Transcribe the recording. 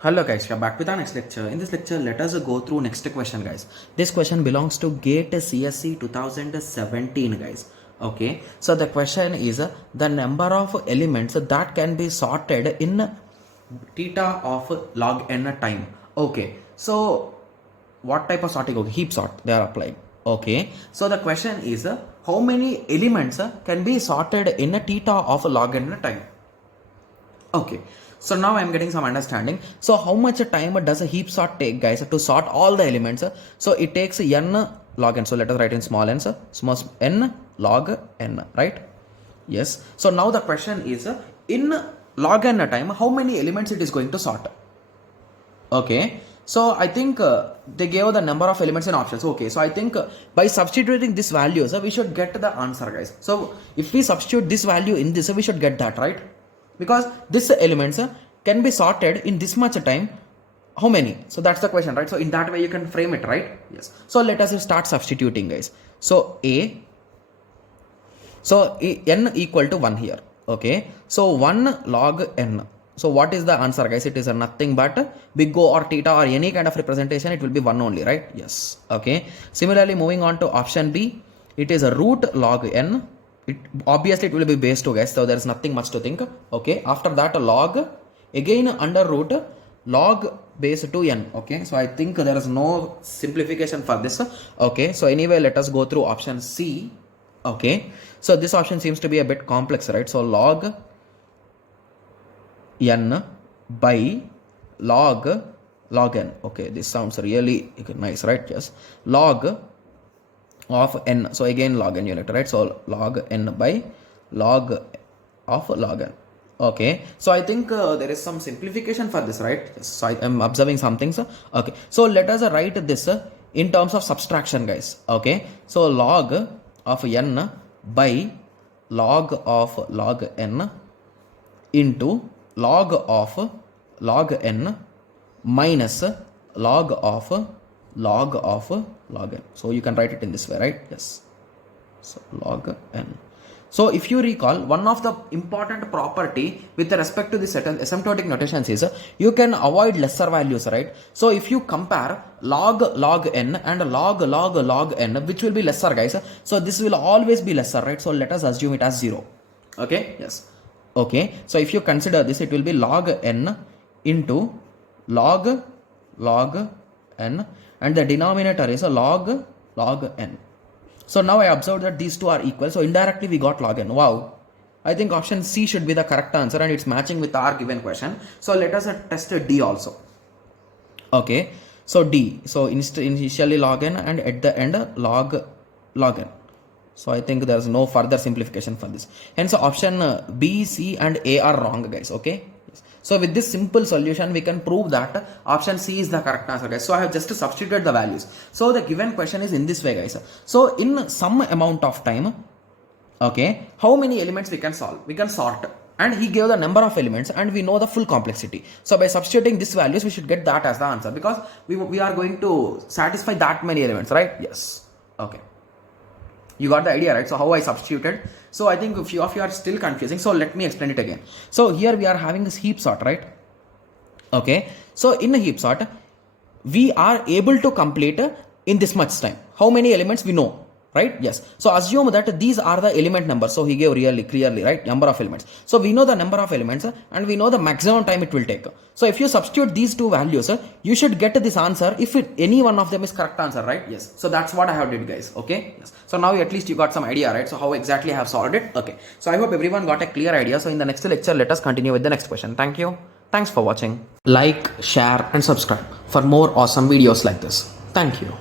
Hello guys, we are back with our next lecture. In this lecture, let us go through next question guys. This question belongs to GATE CSE 2017 guys. Okay, so the question is the number of elements that can be sorted in theta of log n time. Okay, so what type of sorting? Okay, heap sort they are applying. Okay, so the question is how many elements can be sorted in a theta of log n time. Okay, so now I'm getting some understanding. So how much time does a heap sort take guys to sort all the elements? So it takes n log n. So let us write in small n, small n log n, right? Yes. So now the question is in log n time, how many elements it is going to sort? Okay, so I think they gave the number of elements in options. Okay, so I think by substituting this values, we should get the answer guys. So if we substitute this value in this, we should get that, right? Because this elements can be sorted in this much time. How many? So that's the question, right? So in that way you can frame it, right? Yes. So let us start substituting guys. So n equal to 1 here. Okay, so 1 log n. So what is the answer guys? It is nothing but big O or theta or any kind of representation, it will be 1 only, right? Yes. Okay, similarly moving on to option B, it is a root log n. Obviously it will be base 2 guys, so there is nothing much to think. Okay, after that a log, again under root log base 2n. Okay, so I think there is no simplification for this. Okay, so anyway let us go through option C. Okay, so this option seems to be a bit complex, right? So log n by log n. Okay, this sounds really nice, right? Yes, log of n. So again log n unit, right? So log n by log of log n. Okay, so I think there is some simplification for this, right? So I am observing some things. Okay, so let us write this in terms of subtraction guys. Okay, so log of n by log of log n into log of log n minus log of log n. So you can write it in this way, right? Yes. So log n. So if you recall, one of the important property with respect to the certain asymptotic notations is you can avoid lesser values, right? So if you compare log n and log n, which will be lesser guys? So this will always be lesser, right? So let us assume it as 0. Okay, yes. Okay, so if you consider this, it will be log n into log n, and the denominator is a log n. So now I observed that these two are equal, so indirectly we got log n. Wow, I think option C should be the correct answer and it's matching with our given question. So let us test D also. Okay, so D, so initially log n and at the end log n. So I think there is no further simplification for this. Hence option B, C and A are wrong guys. Okay, so with this simple solution, we can prove that option C is the correct answer guys. So I have just substituted the values. So the given question is in this way guys. So in some amount of time, okay, how many elements we can solve? We can sort. And he gave the number of elements and we know the full complexity. So by substituting these values, we should get that as the answer because we are going to satisfy that many elements, right? Yes. Okay. You got the idea, right? So how I substituted. So I think a few of you are still confusing. So let me explain it again. So here we are having this heap sort, right? Okay. So in a heap sort, we are able to complete in this much time. How many elements we know, right? Yes. So assume that these are the element numbers. So he gave really clearly, right? Number of elements. So we know the number of elements and we know the maximum time it will take. So if you substitute these two values, you should get this answer if any one of them is correct answer, right? Yes. So that's what I have did guys. Okay. Yes. So now at least you got some idea, right? So how exactly I have solved it. Okay. So I hope everyone got a clear idea. So in the next lecture, let us continue with the next question. Thank you. Thanks for watching. Like, share and subscribe for more awesome videos like this. Thank you.